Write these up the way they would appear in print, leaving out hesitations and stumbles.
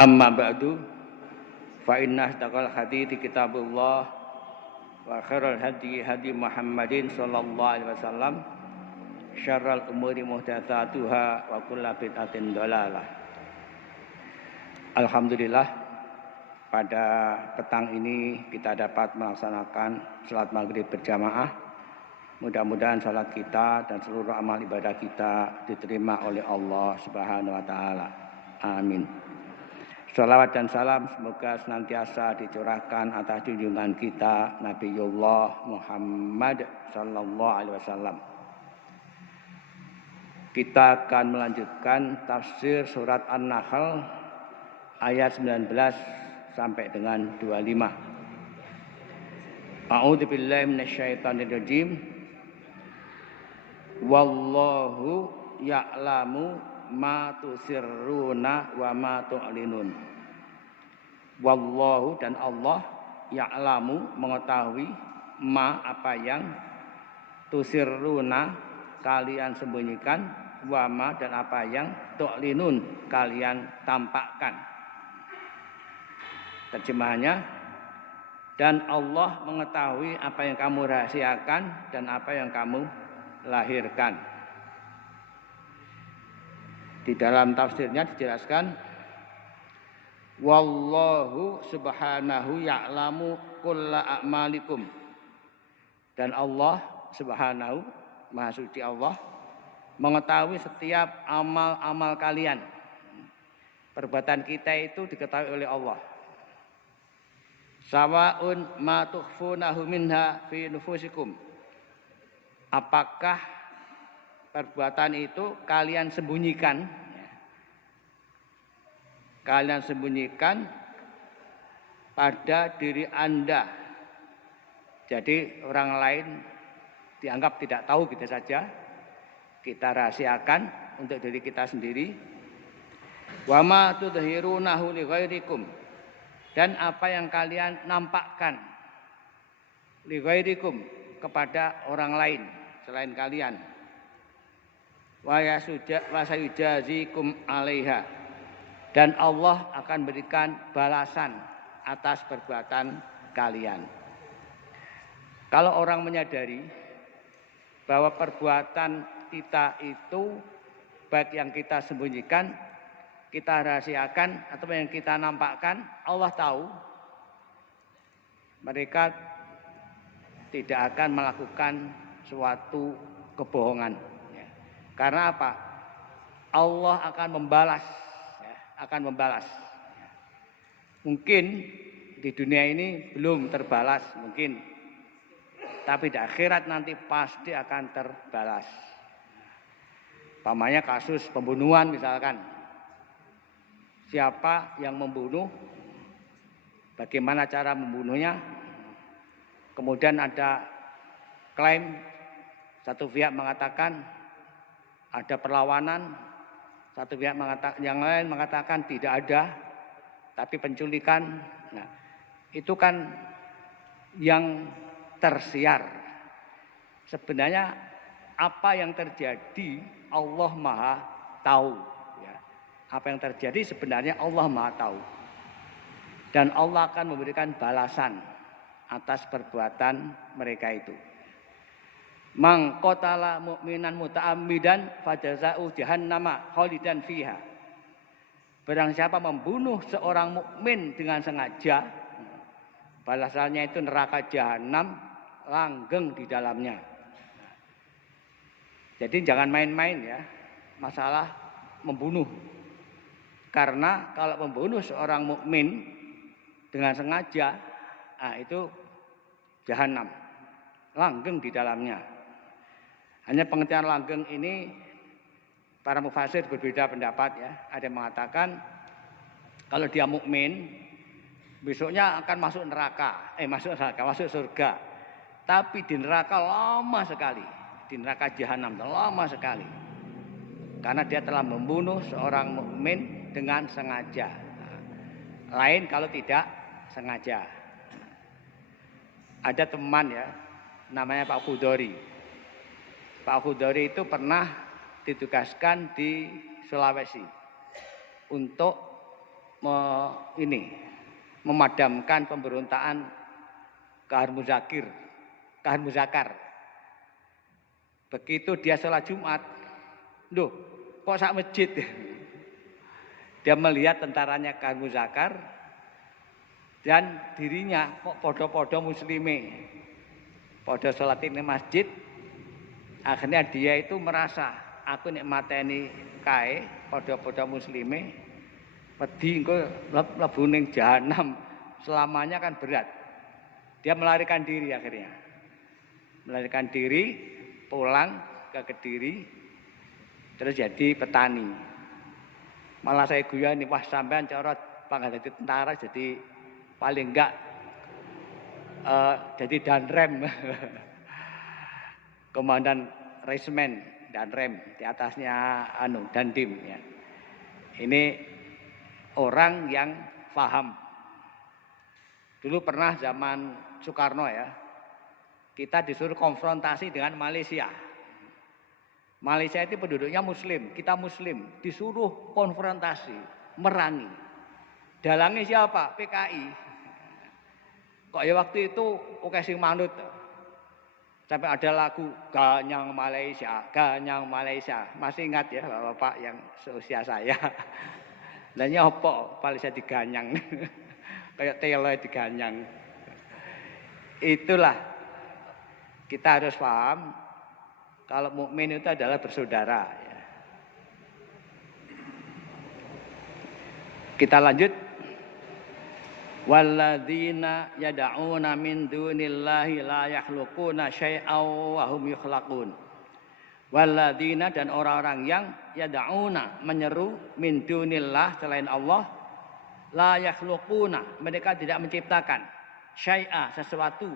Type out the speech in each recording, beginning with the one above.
Amma ba'du fa inna asdaqal hadithi kitabullah wa khairal hadi hadi Muhammadin sallallahu alaihi wasallam syarrul umuri muhdatsatuha wa kullu bid'atin dhalalah. Alhamdulillah, pada petang ini kita dapat melaksanakan salat maghrib berjamaah. Mudah-mudahan salat kita dan seluruh amal ibadah kita diterima oleh Allah Subhanahu wa taala. Amin. Salawat dan salam semoga senantiasa dicurahkan atas junjungan kita Nabiullah Muhammad sallallahu alaihi wasallam. Kita akan melanjutkan tafsir surat An-Nahl ayat 19 sampai dengan 25. A'udzu billahi minasyaitonir rajim. Wallahu ya'lamu ma tusirruna wa ma tu'linun. Wallahu, dan Allah, ya'lamu, mengetahui, ma, apa yang, tusirruna, kalian sembunyikan, wa ma, dan apa yang, tu'linun, kalian tampakkan. Terjemahannya, dan Allah mengetahui apa yang kamu rahasiakan dan apa yang kamu lahirkan. Di dalam tafsirnya dijelaskan, wallahu subhanahu ya'lamu kulla a'malikum. Dan Allah subhanahu, maha suci Allah, mengetahui setiap amal-amal kalian. Perbuatan kita itu diketahui oleh Allah. Sawa'un ma tukhfunahu minha fi nufusikum. Apakah perbuatan itu kalian sembunyikan pada diri Anda. Jadi orang lain dianggap tidak tahu gitu saja, kita rahasiakan untuk diri kita sendiri. Wa ma tudhirunahu li ghairikum, dan apa yang kalian nampakkan li ghairikum, kepada orang lain selain kalian. Wa sayujazikum 'alaiha, dan Allah akan berikan balasan atas perbuatan kalian. Kalau orang menyadari bahwa perbuatan kita itu, baik yang kita sembunyikan, kita rahasiakan, atau yang kita nampakkan, Allah tahu, mereka tidak akan melakukan suatu kebohongan. Karena apa? Allah akan membalas, Mungkin di dunia ini belum terbalas, mungkin, tapi di akhirat nanti pasti akan terbalas. Umpamanya kasus pembunuhan misalkan, siapa yang membunuh, bagaimana cara membunuhnya, kemudian ada klaim, satu pihak mengatakan ada perlawanan, satu pihak mengatakan, yang lain mengatakan tidak ada, tapi penculikan. Nah, itu kan yang tersiar. Sebenarnya apa yang terjadi Allah Maha tahu. Ya. Apa yang terjadi sebenarnya Allah Maha tahu. Dan Allah akan memberikan balasan atas perbuatan mereka itu. Man qatala mu'minan muta'ammidan fajaza'u jahannama khalidan fiha. Barang siapa membunuh seorang mukmin dengan sengaja, balasannya itu neraka jahanam, langgeng di dalamnya. Jadi jangan main-main ya masalah membunuh. Karena kalau membunuh seorang mukmin dengan sengaja, itu jahanam, langgeng di dalamnya. Hanya pengertian langgeng ini para mufasir berbeda pendapat ya. Ada yang mengatakan kalau dia mukmin besoknya akan masuk surga. Tapi di neraka lama sekali, di neraka jahanam lama sekali. Karena dia telah membunuh seorang mukmin dengan sengaja. Lain kalau tidak sengaja. Ada teman ya, namanya Pak Khudori. Pak Khudori itu pernah ditugaskan di Sulawesi untuk memadamkan pemberontakan Kahar Muzakar. Begitu dia sholat Jumat, loh kok sak masjid? Dia melihat tentaranya Kahar Muzakar dan dirinya kok podo-podo muslime, podo sholat ini masjid. Akhirnya dia itu merasa aku nek mateni kae podo-podo muslime, wedi engko mlebu ning jahanam selamanya kan berat. Dia melarikan diri akhirnya. Melarikan diri, pulang ke Kediri, terus jadi petani. Malah saya guyani, wah sampean cara pangkat jadi tentara jadi paling enggak jadi danrem. Komandan Resmen Danrem, di atasnya Dandim ya. Ini orang yang paham. Dulu pernah zaman Soekarno ya, kita disuruh konfrontasi dengan Malaysia. Malaysia itu penduduknya muslim, kita muslim, disuruh konfrontasi, merangi. Dalangnya siapa? PKI. Kok ya waktu itu oke sing manut. Sampai ada lagu Ganyang Malaysia, Ganyang Malaysia. Masih ingat ya Bapak yang seusia saya. Lanya apa Malaysia diganyang. Kayak telo diganyang. Itulah kita harus paham kalau mukmin itu adalah bersaudara. Kita lanjut. Walladzina yad'una min dunillahi la yakhluquna syai'aw wa hum yukhlaqun. Walladzina dan orang-orang yang yad'una menyeru min dunillah selain Allah la yakhluquna mereka tidak menciptakan syai'a sesuatu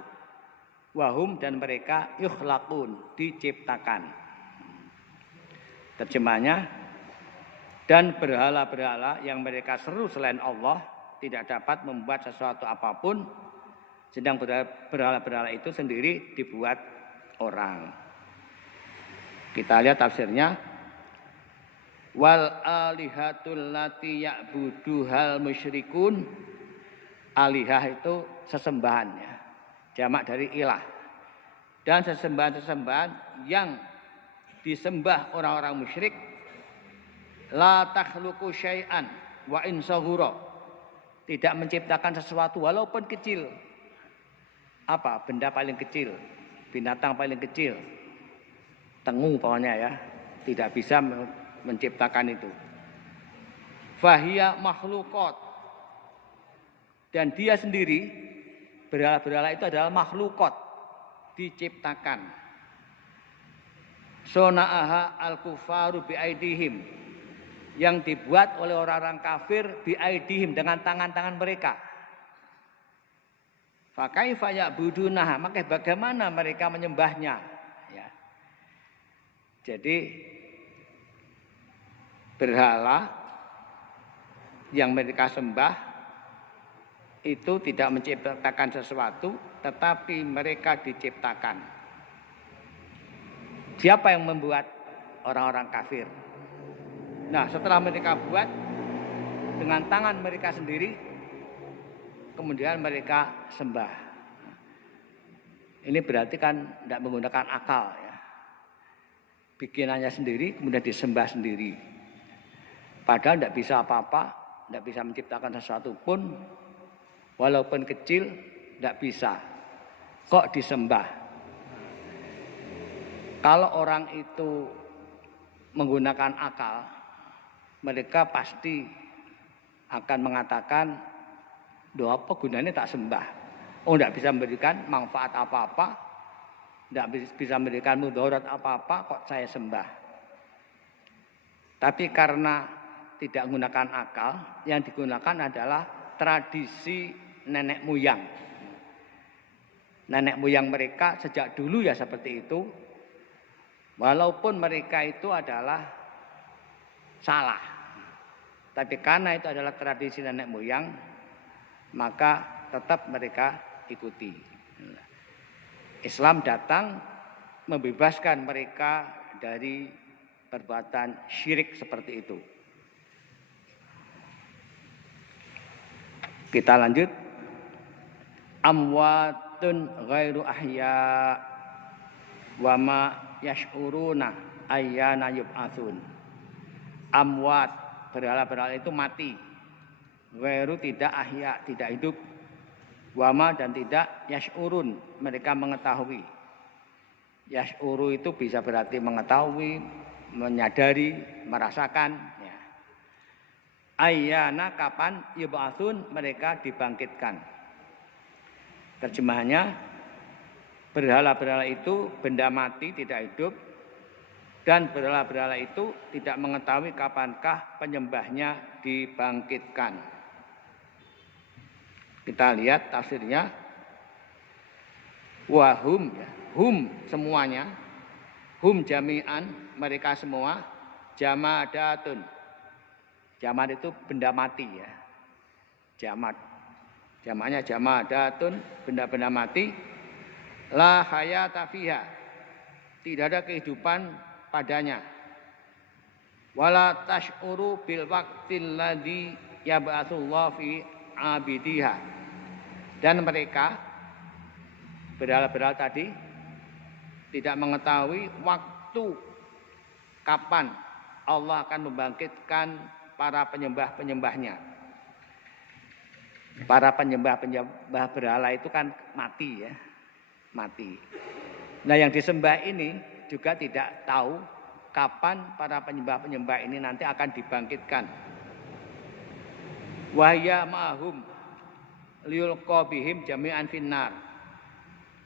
wa hum dan mereka yukhlaqun diciptakan. Terjemahnya dan berhala-berhala yang mereka seru selain Allah tidak dapat membuat sesuatu apapun, sedang berhala-berhala itu sendiri dibuat orang. Kita lihat tafsirnya. Wal alihatul lati ya'buduhal musyrikun. Alihah itu sesembahan ya. Jamak dari ilah. Dan sesembahan-sesembahan yang disembah orang-orang musyrik la takhluqu syai'an wa in saghura. Tidak menciptakan sesuatu walaupun kecil. Apa? Benda paling kecil, binatang paling kecil. Tengu pokoknya ya. Tidak bisa menciptakan itu. Fahiya makhluqat. Dan dia sendiri, berhala-berhala itu adalah makhluqat, diciptakan. Sona'aha al-kufaru bi'aidihim. Yang dibuat oleh orang-orang kafir bi'aidihim dengan tangan-tangan mereka. Fakaifa ya'budunaha, maka bagaimana mereka menyembahnya? Ya. Jadi berhala yang mereka sembah itu tidak menciptakan sesuatu, tetapi mereka diciptakan. Siapa yang membuat? Orang-orang kafir. Nah, setelah mereka buat dengan tangan mereka sendiri, kemudian mereka sembah. Ini berarti kan tidak menggunakan akal ya. Bikinannya sendiri, kemudian disembah sendiri. Padahal tidak bisa apa-apa, tidak bisa menciptakan sesuatu pun, walaupun kecil, tidak bisa. Kok disembah? Kalau orang itu menggunakan akal, mereka pasti akan mengatakan, doh apa gunanya tak sembah? Oh, tidak bisa memberikan manfaat apa-apa, tidak bisa memberikan mudarat apa-apa, kok saya sembah? Tapi karena tidak menggunakan akal, yang digunakan adalah tradisi nenek moyang. Nenek moyang mereka sejak dulu ya seperti itu, walaupun mereka itu adalah salah. Tapi karena itu adalah tradisi nenek moyang, maka tetap mereka ikuti. Islam datang membebaskan mereka dari perbuatan syirik seperti itu. Kita lanjut. Amwatun ghairu ahya wa ma yash'uruna ayyana yub'atsun. Amwat, berhala-berhala itu mati. Ghairu tidak ahya, tidak hidup. Wama dan tidak yash'urun, mereka mengetahui. Yash'uru itu bisa berarti mengetahui, menyadari, merasakan. Ya. Ayyana kapan yub'atsun, mereka dibangkitkan. Terjemahannya, berhala-berhala itu benda mati, tidak hidup. Dan berhala-berhala itu tidak mengetahui kapankah penyembahnya dibangkitkan. Kita lihat tafsirnya. Wahum, hum semuanya, hum jami'an, mereka semua, jamadatun. Jamad itu benda mati ya. Jamad. Jamaknya jamadatun, benda-benda mati. La hayata fiha. Tidak ada kehidupan padanya. Wala tash'uru bil waqtil ladzi yab'atsullahu fi abidiha. Dan mereka berhala-berhala tadi tidak mengetahui waktu kapan Allah akan membangkitkan para penyembah-penyembahnya. Para penyembah-penyembah berhala itu kan mati ya, mati. Nah yang disembah ini juga tidak tahu kapan para penyembah-penyembah ini nanti akan dibangkitkan. Wahya ma'hum liyulqa bihim jami'an finnar.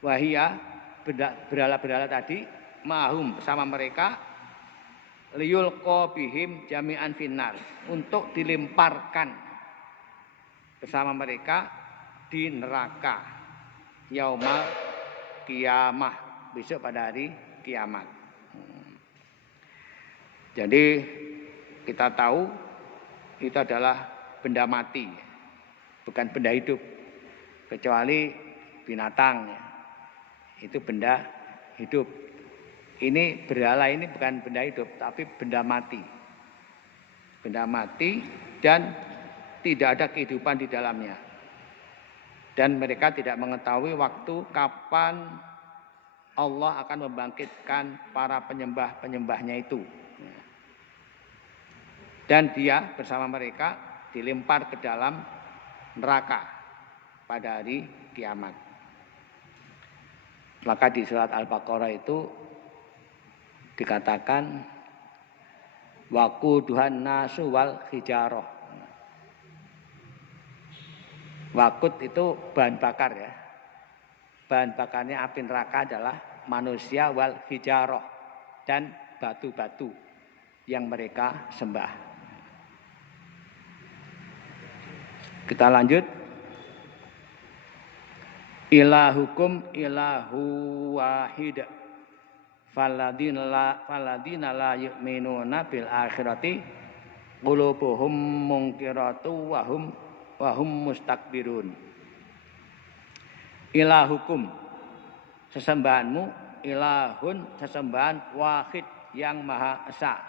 Wahya berhala-berhala tadi ma'hum bersama mereka liyulqa bihim jami'an finnar, untuk dilemparkan bersama mereka di neraka yaumal kiamah, besok pada hari kiamat. Jadi kita tahu itu adalah benda mati, bukan benda hidup, kecuali binatang ya. Itu benda hidup. Ini berhala ini bukan benda hidup, tapi benda mati. Benda mati dan tidak ada kehidupan di dalamnya. Dan mereka tidak mengetahui waktu kapan Allah akan membangkitkan para penyembah-penyembahnya itu. Dan dia bersama mereka dilempar ke dalam neraka pada hari kiamat. Maka di surat Al-Baqarah itu dikatakan waquduhan nasu wal hijarah. Wakut itu bahan bakar ya. Bahan bakarnya api neraka adalah manusia wal hijarah, dan batu-batu yang mereka sembah. Kita lanjut. Ilahukum ilahu wahid. Faladina la yu'minuna bil akhirati qulubuhum munkiratu wahum mustakbirun. Ilahukum, sesembahanmu, ilahun, sesembahan wahid yang maha esa.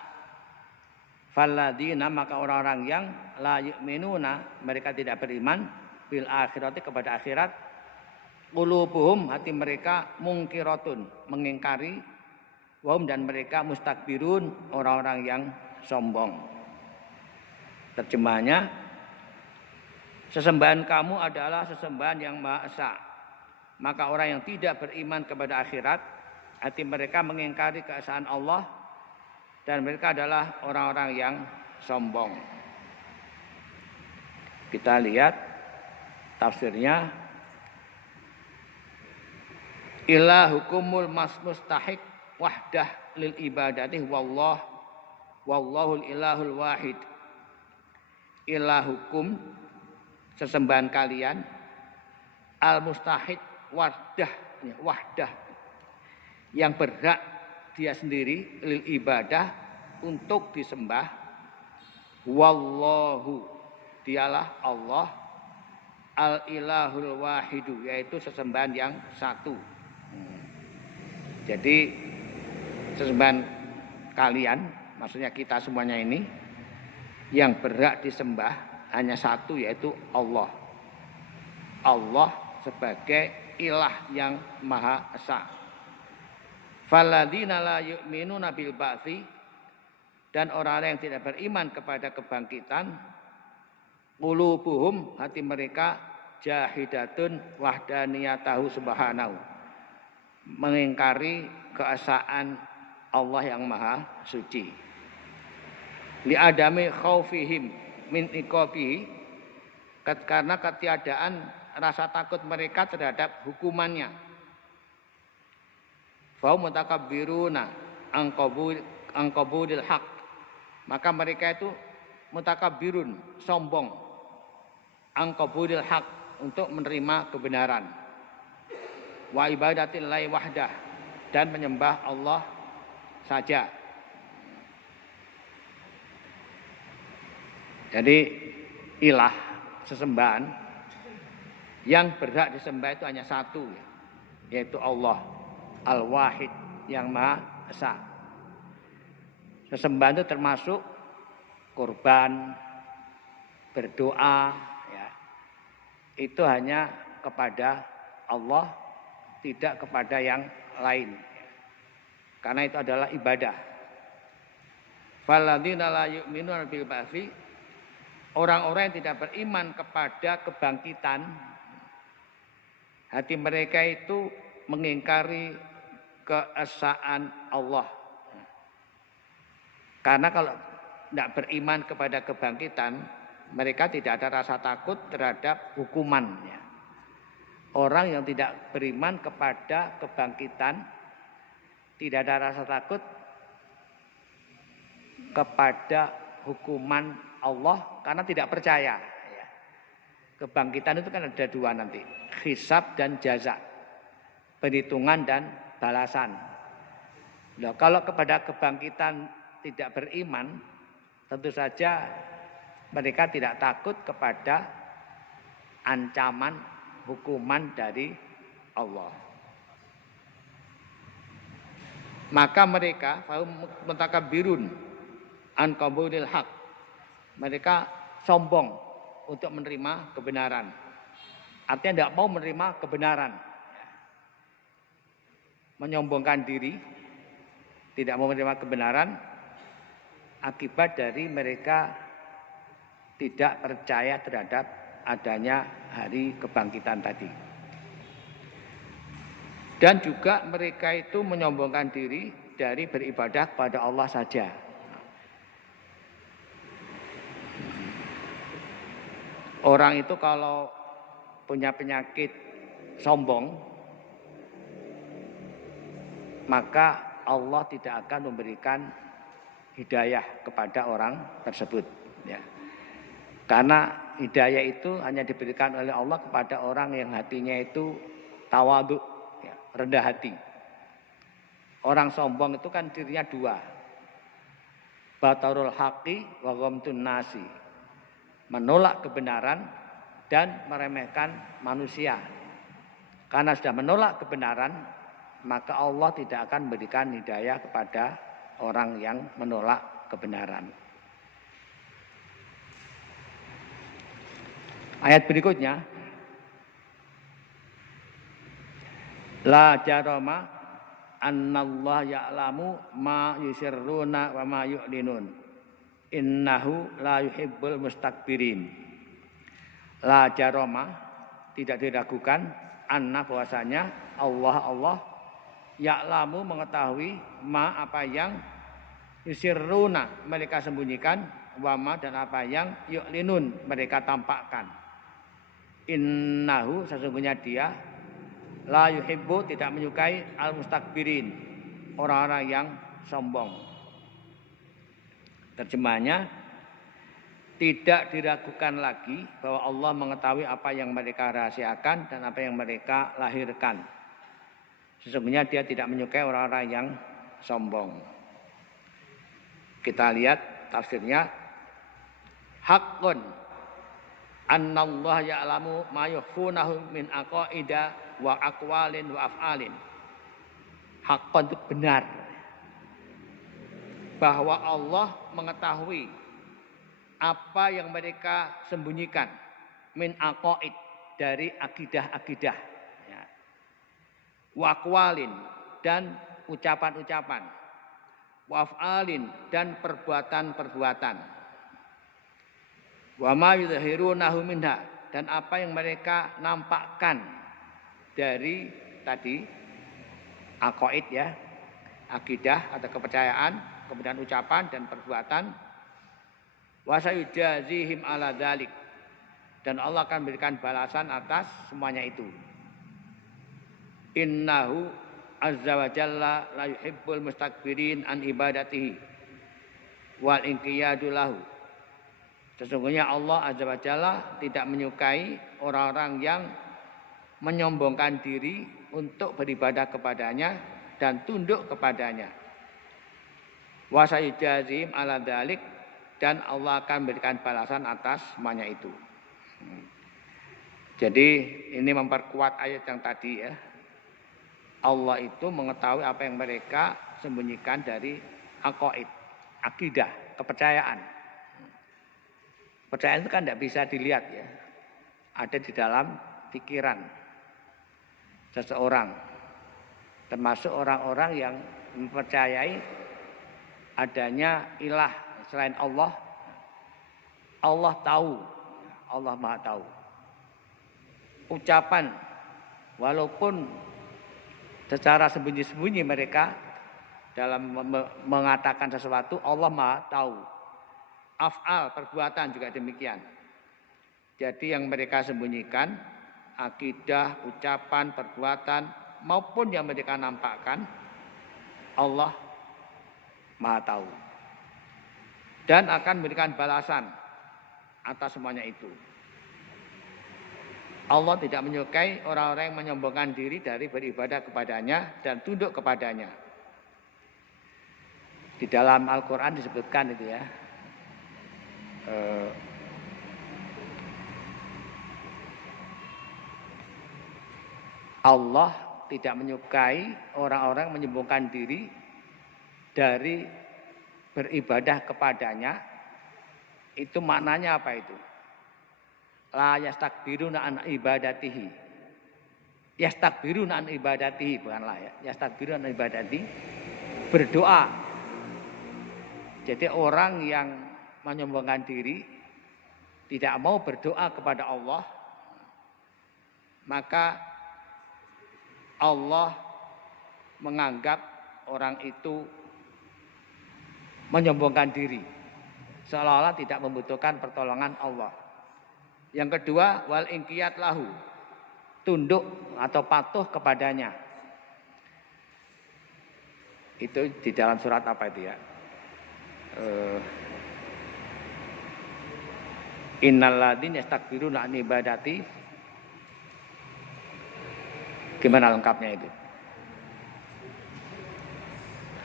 Faladina, maka orang-orang yang la yu'minuna, mereka tidak beriman, bil akhirati, kepada akhirat, qulubuhum, hati mereka, mungkiratun, mengingkari, wahum, dan mereka mustakbirun, orang-orang yang sombong. Terjemahnya, sesembahan kamu adalah sesembahan yang maha esa. Maka orang yang tidak beriman kepada akhirat, hati mereka mengingkari keesaan Allah, dan mereka adalah orang-orang yang sombong. Kita lihat tafsirnya. Ilahukumul mustahik wahdah lil ibadatih wallahul ilahul wahid. Ilahukum, sesembahan kalian, al-mustahid wahdah, yang berhak dia sendiri, lil ibadah, untuk disembah, wallahu, dialah Allah, al-ilahul wahidu, yaitu sesembahan yang satu. Jadi sesembahan kalian, maksudnya kita semuanya ini, yang berhak disembah hanya satu, yaitu Allah. Allah sebagai ilah yang Maha Esa. Falladzina la yu'minuna bil ba'tsi, dan orang-orang yang tidak beriman kepada kebangkitan, qulubuhum, hati mereka, jahidatun wahdaniyatahu subhanahu, mengingkari keesaan Allah yang Maha Suci. Li adami khaufihim min iqabihi, karena ketiadaan rasa takut mereka terhadap hukumannya. Fa mutakabbiruna an qabulil haq, maka mereka itu mutakabbirun, sombong, an qabulil haq, untuk menerima kebenaran. Wa ibadatillahi wahdah, dan menyembah Allah saja. Jadi ilah, sesembahan yang berhak disembah itu hanya satu, yaitu Allah Al-Wahid yang Maha Esa. Sesembahan itu termasuk kurban, berdoa, ya, itu hanya kepada Allah, tidak kepada yang lain, karena itu adalah ibadah. Falladzina la yu'minuna bil ba'tsi, orang-orang yang tidak beriman kepada kebangkitan, hati mereka itu mengingkari keesaan Allah. Karena kalau tidak beriman kepada kebangkitan, mereka tidak ada rasa takut terhadap hukumannya. Orang yang tidak beriman kepada kebangkitan tidak ada rasa takut kepada hukuman Allah, karena tidak percaya. Kebangkitan itu kan ada dua nanti, hisab dan jaza, perhitungan dan balasan. Nah, kalau kepada kebangkitan tidak beriman, tentu saja mereka tidak takut kepada ancaman hukuman dari Allah. Maka mereka mutakabbirun an qabulil haq, mereka sombong untuk menerima kebenaran. Artinya tidak mau menerima kebenaran, menyombongkan diri, tidak mau menerima kebenaran, akibat dari mereka tidak percaya terhadap adanya hari kebangkitan tadi. Dan juga mereka itu menyombongkan diri dari beribadah kepada Allah saja. Orang itu kalau punya penyakit sombong, maka Allah tidak akan memberikan hidayah kepada orang tersebut, ya. Karena hidayah itu hanya diberikan oleh Allah kepada orang yang hatinya itu tawadhu, ya, rendah hati. Orang sombong itu kan dirinya dua, batarul haqi wa ghamtun nasi, menolak kebenaran dan meremehkan manusia. Karena sudah menolak kebenaran, maka Allah tidak akan memberikan hidayah kepada orang yang menolak kebenaran. Ayat berikutnya, la jarama annallahu ya'lamu ma yusirruna wa ma yu'linun, innahu la yuhibbul mustakbirin. La jarama, tidak diragukan, anna, bahwasanya Allah ya'lamu, mengetahui, ma, apa yang yusirruna, mereka sembunyikan, wa ma, dan apa yang yu'linun, mereka tampakkan. Innahu, sesungguhnya dia, la yuhibbu, tidak menyukai, al mustakbirin, orang-orang yang sombong. Terjemahnya, tidak diragukan lagi bahwa Allah mengetahui apa yang mereka rahasiakan dan apa yang mereka lahirkan. Sesungguhnya dia tidak menyukai orang-orang yang sombong. Kita lihat tafsirnya. Haqqun annallaha ya'lamu ma yukhfunahu min aqaida wa aqwalin wa af'alin. Haqqun, itu benar, bahwa Allah mengetahui apa yang mereka sembunyikan, min aqaid, dari akidah-akidah, ya. Wa aqwalin, dan ucapan-ucapan, wa af'alin, dan perbuatan-perbuatan, wa ma yudhirunahu minha, dan apa yang mereka nampakkan dari tadi aqaid, ya, akidah atau kepercayaan, kemudian ucapan dan perbuatan. Wa sayujazihim ala dzalik, dan Allah akan berikan balasan atas semuanya itu. Innahu azza wa jalla la yuhibbul mustakbirin an ibadatihi wal inqiyadu lahu. Sesungguhnya Allah azza wa jalla tidak menyukai orang-orang yang menyombongkan diri untuk beribadah kepadanya dan tunduk kepadanya. Wa sayujazihim ala dzalik, dan Allah akan berikan balasan atas semuanya itu. Jadi ini memperkuat ayat yang tadi, ya. Allah itu mengetahui apa yang mereka sembunyikan dari aqaid, akidah, kepercayaan. Percayaan itu kan tidak bisa dilihat, ya. Ada di dalam pikiran seseorang. Termasuk orang-orang yang mempercayai adanya ilah selain Allah. Allah tahu, Allah Maha tahu. Ucapan, walaupun secara sembunyi-sembunyi mereka dalam mengatakan sesuatu, Allah Maha tahu. Af'al, perbuatan juga demikian. Jadi yang mereka sembunyikan, akidah, ucapan, perbuatan, maupun yang mereka nampakkan, Allah Maha tahu. Dan akan memberikan balasan atas semuanya itu. Allah tidak menyukai orang-orang yang menyombongkan diri dari beribadah kepadanya dan tunduk kepadanya. Di dalam Al-Quran disebutkan itu, ya. Allah tidak menyukai orang-orang yang menyombongkan diri dari beribadah kepadanya. Itu maknanya apa itu? La yastakbiruna an ibadatihi. Yastakbiruna an ibadatihi, bukanlah, ya. Yastakbiruna an ibadatihi, berdoa. Jadi orang yang menyombongkan diri, tidak mau berdoa kepada Allah, maka Allah menganggap orang itu menyombongkan diri, seolah-olah tidak membutuhkan pertolongan Allah. Yang kedua, wal inqiyat lahu, tunduk atau patuh kepadanya. Itu di dalam surat apa itu, ya? Innal ladzina yastakbiruna an ibadati. Gimana lengkapnya itu?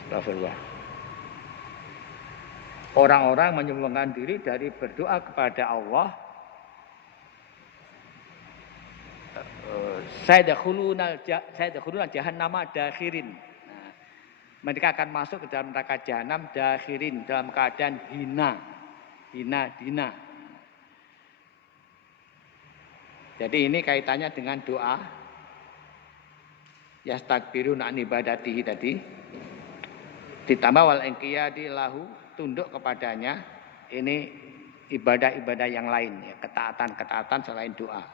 Astagfirullah. Orang-orang menyombongkan diri dari berdoa kepada Allah, sayadkhuluna jahannama dakhirin. Nah, mereka akan masuk ke dalam neraka jahanam dakhirin, dalam keadaan hina dina. Jadi ini kaitannya dengan doa yastakbiruna an ibadatihi tadi, ditambah wal inqiyadi lahu, tunduk kepadanya. Ini ibadah-ibadah yang lain, ya, ketaatan-ketaatan selain doa.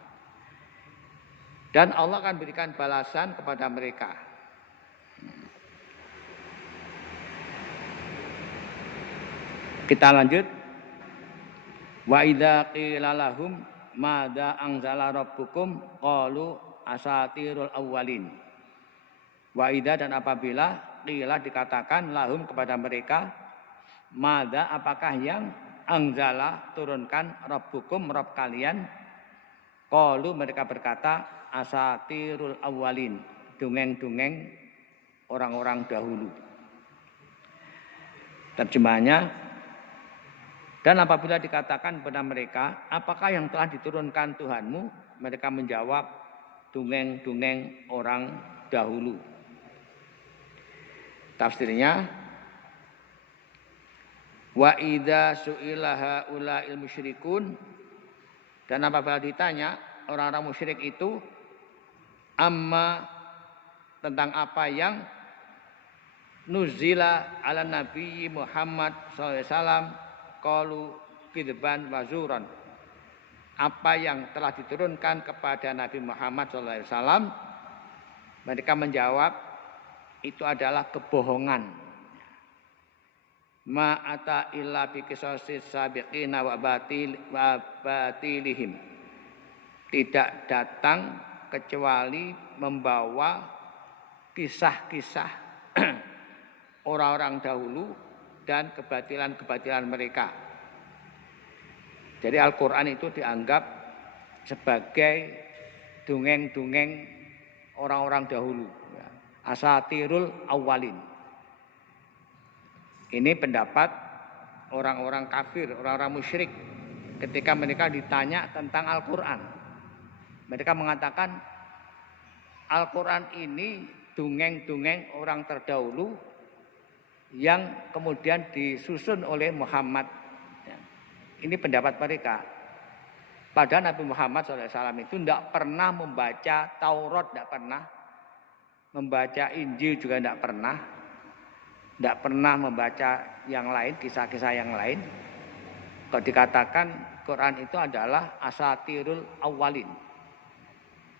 Dan Allah akan berikan balasan kepada mereka. Kita lanjut. Wa idza qila lahum madza anzala rabbukum qalu asatirul awwalin. Wa idza, dan apabila qila dikatakan lahum kepada mereka, madza, apakah yang anzala turunkan rabbukum, Rabb kalian, qalu, mereka berkata asatirul awwalin, dongeng-dongeng orang-orang dahulu. Terjemahnya, dan apabila dikatakan kepada mereka, apakah yang telah diturunkan Tuhanmu, mereka menjawab, dongeng-dongeng orang dahulu. Tafsirnya, wa idza su'ila haula'il musyrikun, dan apabila ditanya orang-orang musyrik itu amma tentang apa yang nuzila ala Nabi Muhammad SAW qalu kidban wazuran, apa yang telah diturunkan kepada Nabi Muhammad SAW, mereka menjawab itu adalah kebohongan. Ma ata illa bi qisasis sabiqina wa batilihim, tidak datang kecuali membawa kisah-kisah orang-orang dahulu dan kebatilan-kebatilan mereka. Jadi Al-Quran itu dianggap sebagai dongeng-dongeng orang-orang dahulu, asatirul awalin. Ini pendapat orang-orang kafir, orang-orang musyrik ketika mereka ditanya tentang Al-Quran. Mereka mengatakan Al-Quran ini dongeng-dongeng orang terdahulu yang kemudian disusun oleh Muhammad. Ini pendapat mereka. Padahal Nabi Muhammad SAW itu tidak pernah membaca Taurat, tidak pernah membaca Injil, juga tidak pernah membaca yang lain, kisah-kisah yang lain. Kalau dikatakan Quran itu adalah asatirul awalin,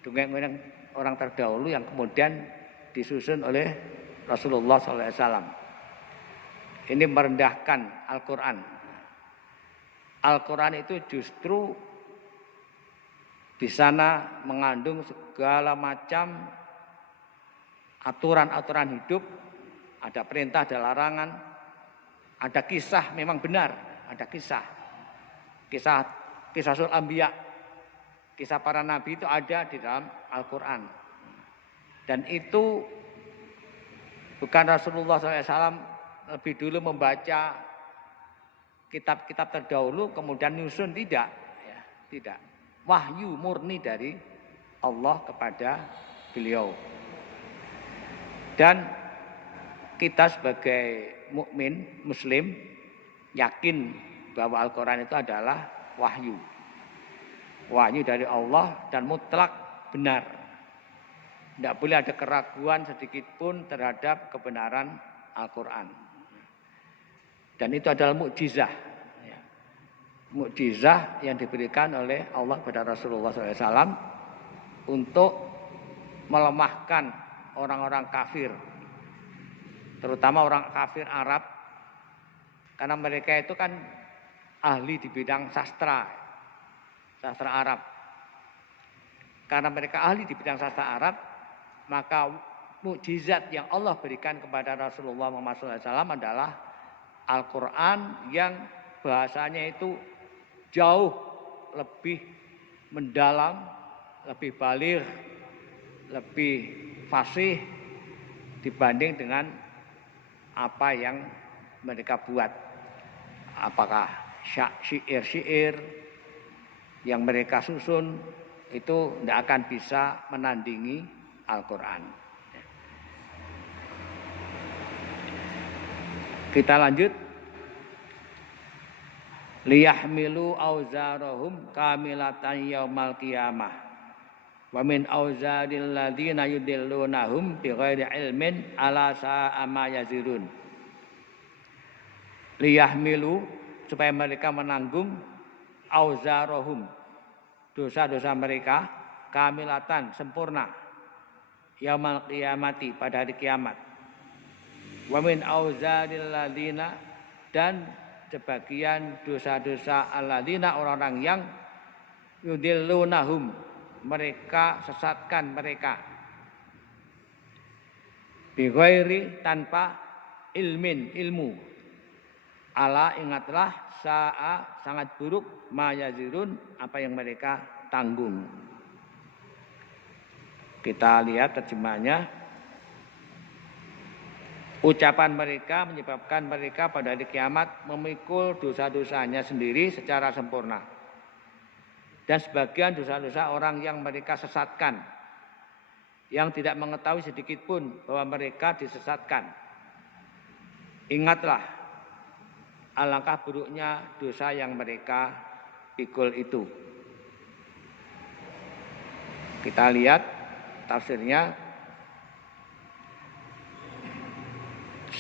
dongeng-dongeng orang terdahulu yang kemudian disusun oleh Rasulullah SAW. Ini merendahkan Al-Quran. Al-Quran itu justru di sana mengandung segala macam aturan-aturan hidup, ada perintah, ada larangan, ada kisah, memang benar, ada kisah Sul Anbiya, kisah para nabi itu ada di dalam Al-Quran. Dan itu bukan Rasulullah SAW lebih dulu membaca kitab-kitab terdahulu kemudian nyusun, tidak. Wahyu murni dari Allah kepada beliau. Dan kita sebagai mukmin muslim yakin bahwa Al-Quran itu adalah wahyu dari Allah dan mutlak benar. Tidak boleh ada keraguan sedikit pun terhadap kebenaran Al-Quran. Dan itu adalah mukjizah. Mukjizah yang diberikan oleh Allah kepada Rasulullah SAW untuk melemahkan orang-orang kafir, terutama orang kafir Arab, karena mereka itu kan ahli di bidang sastra Arab. Karena mereka ahli di bidang sastra Arab, maka mukjizat yang Allah berikan kepada Rasulullah Muhammad SAW adalah Al-Quran yang bahasanya itu jauh lebih mendalam, lebih baligh, lebih fasih dibanding dengan apa yang mereka buat. Apakah syair-syair yang mereka susun itu tidak akan bisa menandingi Al-Quran. Kita lanjut. Liyahmilu auzarahum kamilatan yaumal qiyamah wa min auzaril ladzina yudillunahum bighairi ilmin ala sa'a ma yazirun. Liyahmilu, supaya mereka menanggung auzarahum, dosa-dosa mereka, kamilatan, sempurna, yaumal qiyamati, pada hari kiamat. Wa min auzaril ladzina, dan sebagian dosa-dosa alladzina, orang-orang yang yudillunahum, mereka sesatkan mereka, bighairi, tanpa ilmin, ilmu, ala, ingatlah, sa'a, sangat buruk, ma yazirun, apa yang mereka tanggung. Kita lihat terjemahnya. Ucapan mereka menyebabkan mereka pada hari kiamat memikul dosa-dosanya sendiri secara sempurna. Dan sebagian dosa-dosa orang yang mereka sesatkan, yang tidak mengetahui sedikit pun bahwa mereka disesatkan. Ingatlah, alangkah buruknya dosa yang mereka pikul itu. Kita lihat tafsirnya.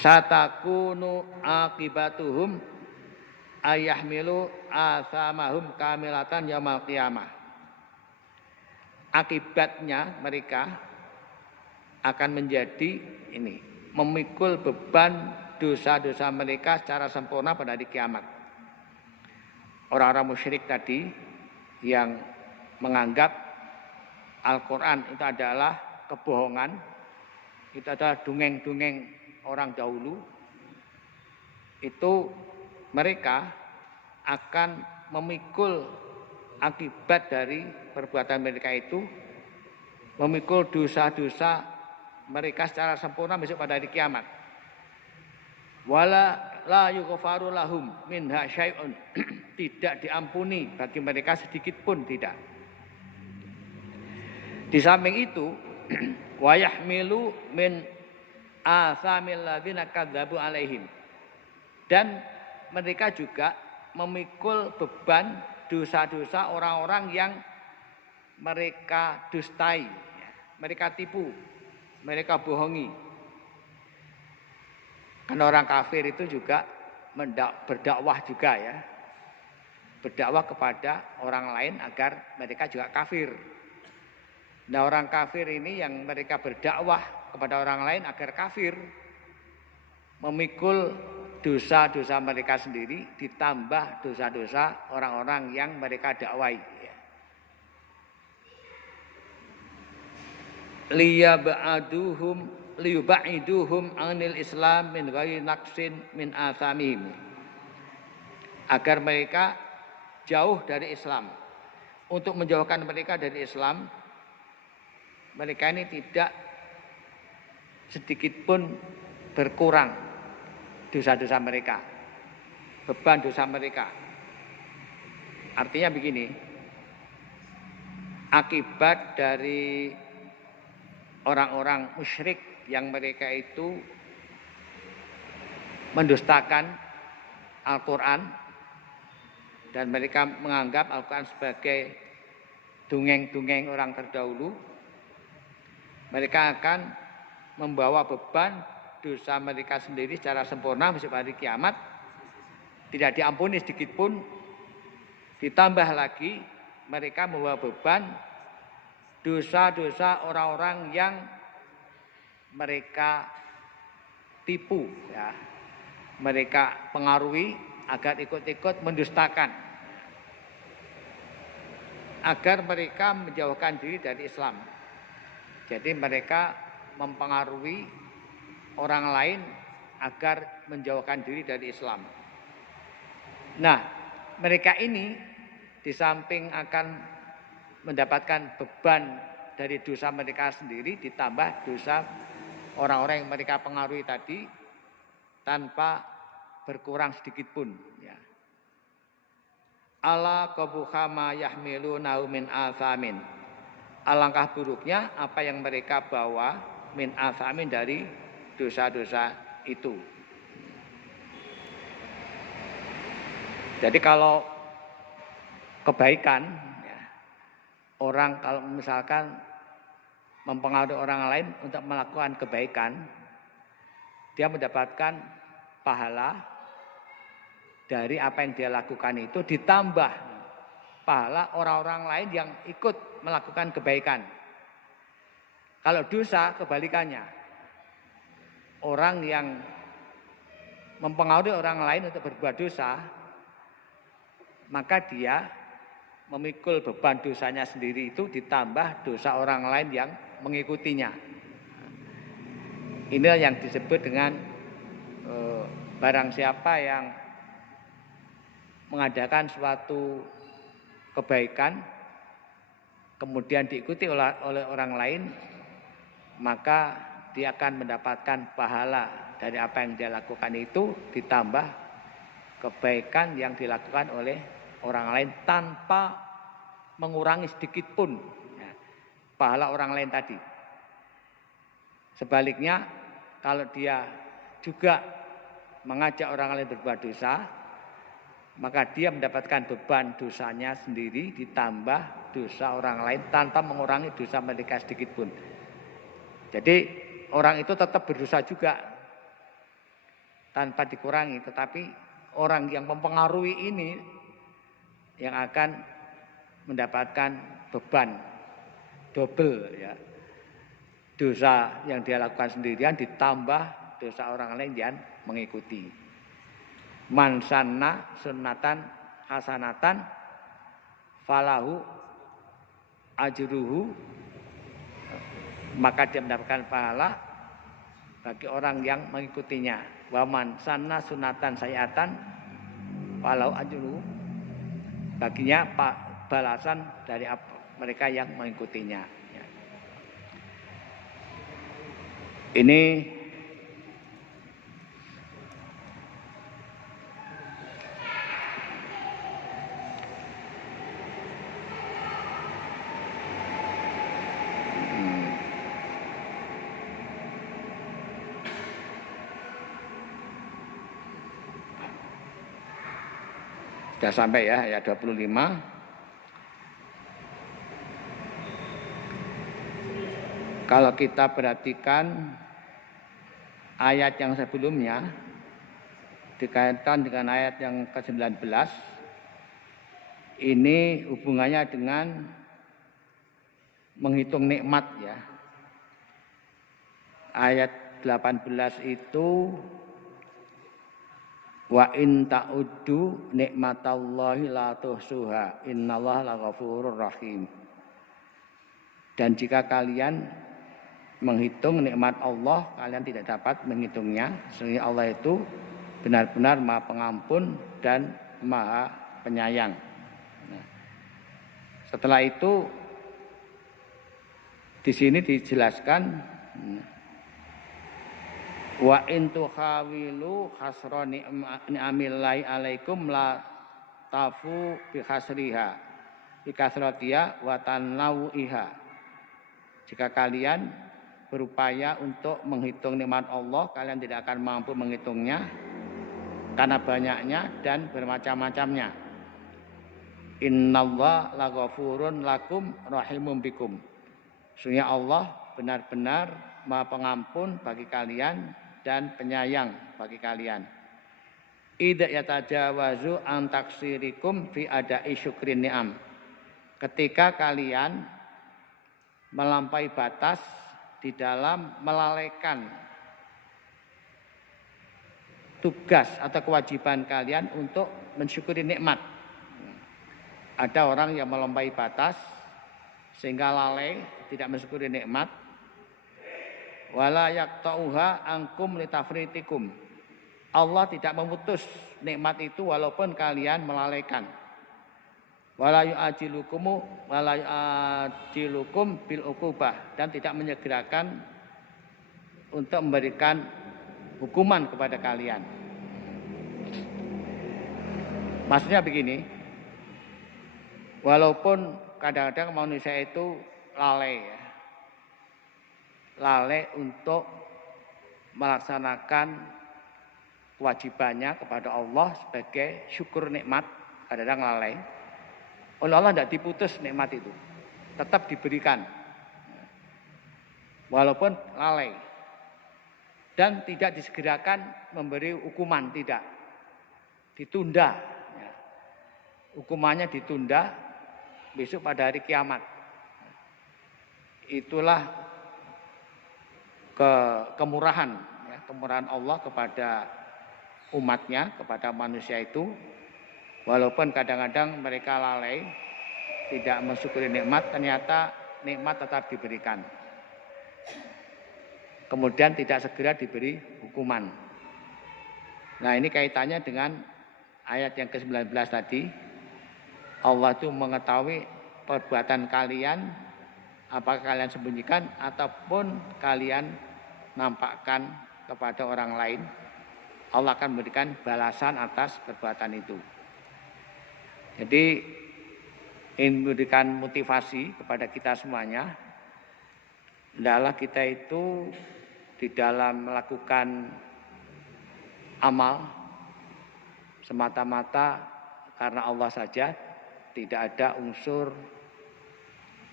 Satakunu akibatuhum ayahmilu asamahum kamilatan yaumil qiyamah. Akibatnya mereka akan menjadi ini, memikul beban dosa-dosa mereka secara sempurna pada hari kiamat. Orang-orang musyrik tadi yang menganggap Al-Quran itu adalah kebohongan, itu adalah dongeng-dongeng orang dahulu, itu mereka akan memikul akibat dari perbuatan mereka itu, memikul dosa-dosa mereka secara sempurna besok pada hari kiamat. Wala la yughfaru lahum minha syai'un. Tidak diampuni bagi mereka sedikit pun, tidak. Di samping itu, wa yahmilu min asamil ladzina kadzabu alaihim. Dan mereka juga memikul beban dosa-dosa orang-orang yang mereka dustai, mereka tipu, mereka bohongi. Karena orang kafir itu juga berdakwah juga ya. Berdakwah kepada orang lain agar mereka juga kafir. Nah, orang kafir ini yang mereka berdakwah kepada orang lain agar kafir, memikul dosa-dosa mereka sendiri ditambah dosa-dosa orang-orang yang mereka dakwai. Liyubaiduhum anil Islam min ghairi naqsin min athamihim. Agar mereka jauh dari Islam. Untuk menjauhkan mereka dari Islam, mereka ini tidak sedikit pun berkurang dosa-dosa mereka, beban dosa mereka. Artinya begini, akibat dari orang-orang musyrik yang mereka itu mendustakan Al-Quran dan mereka menganggap Al-Quran sebagai dongeng-dongeng orang terdahulu, mereka akan membawa beban dosa mereka sendiri secara sempurna besok hari kiamat, tidak diampuni sedikit pun. Ditambah lagi mereka membawa beban dosa-dosa orang-orang yang mereka tipu, ya, mereka pengaruhi agar ikut-ikut mendustakan, agar mereka menjauhkan diri dari Islam. Jadi mereka mempengaruhi orang lain agar menjauhkan diri dari Islam. Nah, mereka ini di samping akan mendapatkan beban dari dosa mereka sendiri, ditambah dosa orang-orang yang mereka pengaruhi tadi tanpa berkurang sedikit pun. Ya. Ala qabuhama yahmiluna min athamin. Alangkah buruknya apa yang mereka bawa min athamin dari dosa-dosa itu. Jadi kalau kebaikan, ya, orang kalau misalkan mempengaruhi orang lain untuk melakukan kebaikan, dia mendapatkan pahala dari apa yang dia lakukan itu, ditambah pahala orang-orang lain yang ikut melakukan kebaikan. Kalau dosa kebalikannya, orang yang mempengaruhi orang lain untuk berbuat dosa, maka dia memikul beban dosanya sendiri itu ditambah dosa orang lain yang mengikutinya. Inilah yang disebut dengan barang siapa yang mengadakan suatu kebaikan kemudian diikuti oleh orang lain, maka dia akan mendapatkan pahala dari apa yang dia lakukan itu ditambah kebaikan yang dilakukan oleh orang lain tanpa mengurangi sedikit pun pahala orang lain tadi. Sebaliknya, kalau dia juga mengajak orang lain berbuat dosa, maka dia mendapatkan beban dosanya sendiri ditambah dosa orang lain tanpa mengurangi dosa mereka sedikit pun. Jadi orang itu tetap berdosa juga tanpa dikurangi, tetapi orang yang mempengaruhi ini yang akan mendapatkan beban double ya. Dosa yang dia lakukan sendirian ditambah dosa orang lain yang mengikuti. Man sanna sunnatan hasanatan falahu ajruhu, maka dia mendapatkan pahala bagi orang yang mengikutinya. Wa man sanna sunnatan sayiatan falahu ajruhu, baginya balasan dari mereka yang mengikutinya. Ini sudah sampai ya ayat 25. Kalau kita perhatikan ayat yang sebelumnya dikaitkan dengan ayat yang ke-19, ini hubungannya dengan menghitung nikmat ya. Ayat 18 itu wa in ta'uddu nikmatallahi la tuhsuha innallaha laghafurur rahim. Dan jika kalian menghitung nikmat Allah, kalian tidak dapat menghitungnya. Sesungguhnya Allah itu benar-benar Maha Pengampun dan Maha Penyayang. Nah, setelah itu di sini dijelaskan wa in tuhawilu hasra ni'amillahi alaikum la tafu bi hasriha bi kasratiha wa tanawuha. Jika kalian berupaya untuk menghitung nikmat Allah, kalian tidak akan mampu menghitungnya karena banyaknya dan bermacam-macamnya. Innallaha laghafurun lakum rahimum bikum. Sesungguhnya Allah benar-benar Maha Pengampun bagi kalian dan penyayang bagi kalian. Idza yatajawazu an taksirikum fi ada'i syukrin ni'am. Ketika kalian melampaui batas di dalam melalaikan tugas atau kewajiban kalian untuk mensyukuri nikmat. Ada orang yang melampaui batas sehingga lalai tidak mensyukuri nikmat. Wala yaqta'uha ankum litafritikum. Allah tidak memutus nikmat itu walaupun kalian melalaikan. Wala yu'ajilukum bil uqubah, dan tidak menyegerakan untuk memberikan hukuman kepada kalian. Maksudnya begini, walaupun kadang-kadang manusia itu lalai ya, lalai untuk melaksanakan kewajibannya kepada Allah sebagai syukur nikmat, kadang-kadang lalai. Oleh Allah tidak diputus nikmat itu, tetap diberikan walaupun lalai, dan tidak disegerakan memberi hukuman, tidak ditunda ya. Hukumannya ditunda besok pada hari kiamat. Itulah kemurahan ya, kemurahan Allah kepada umatnya, kepada manusia itu. Walaupun kadang-kadang mereka lalai, tidak mensyukuri nikmat, ternyata nikmat tetap diberikan. Kemudian tidak segera diberi hukuman. Nah, ini kaitannya dengan ayat yang ke-19 tadi. Allah itu mengetahui perbuatan kalian, apakah kalian sembunyikan ataupun kalian nampakkan kepada orang lain. Allah akan memberikan balasan atas perbuatan itu. Jadi ini memberikan motivasi kepada kita semuanya. Adalah kita itu di dalam melakukan amal semata-mata karena Allah saja, tidak ada unsur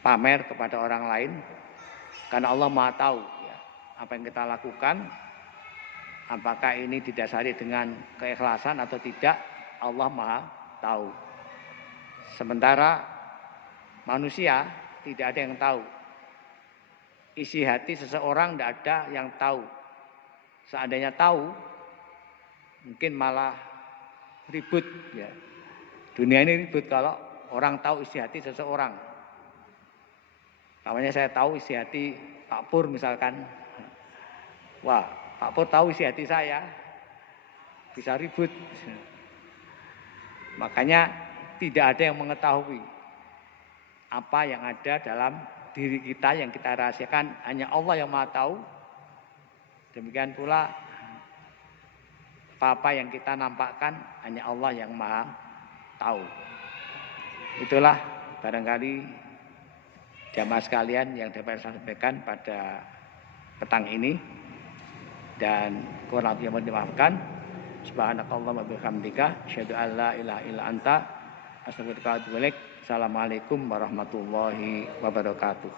pamer kepada orang lain, karena Allah Maha tahu ya, apa yang kita lakukan, apakah ini didasari dengan keikhlasan atau tidak, Allah Maha tahu. Sementara manusia tidak ada yang tahu. Isi hati seseorang tidak ada yang tahu. Seandainya tahu, mungkin malah ribut ya. Dunia ini ribut kalau orang tahu isi hati seseorang. Namanya saya tahu isi hati Pak Pur misalkan. Wah, Pak Pur tahu isi hati saya. Bisa ribut. Makanya tidak ada yang mengetahui apa yang ada dalam diri kita yang kita rahasiakan, hanya Allah yang Maha tahu. Demikian pula apa yang kita nampakkan, hanya Allah yang Maha tahu. Itulah barangkali jamaah sekalian yang dapat saya sampaikan pada petang ini, dan kurang lebih mohon dimaafkan. Subhanakallahumma wa bihamdika asyhadu an la ilaha illa anta astaghfiruka wa atubu ilaik. Assalamualaikum warahmatullahi wabarakatuh.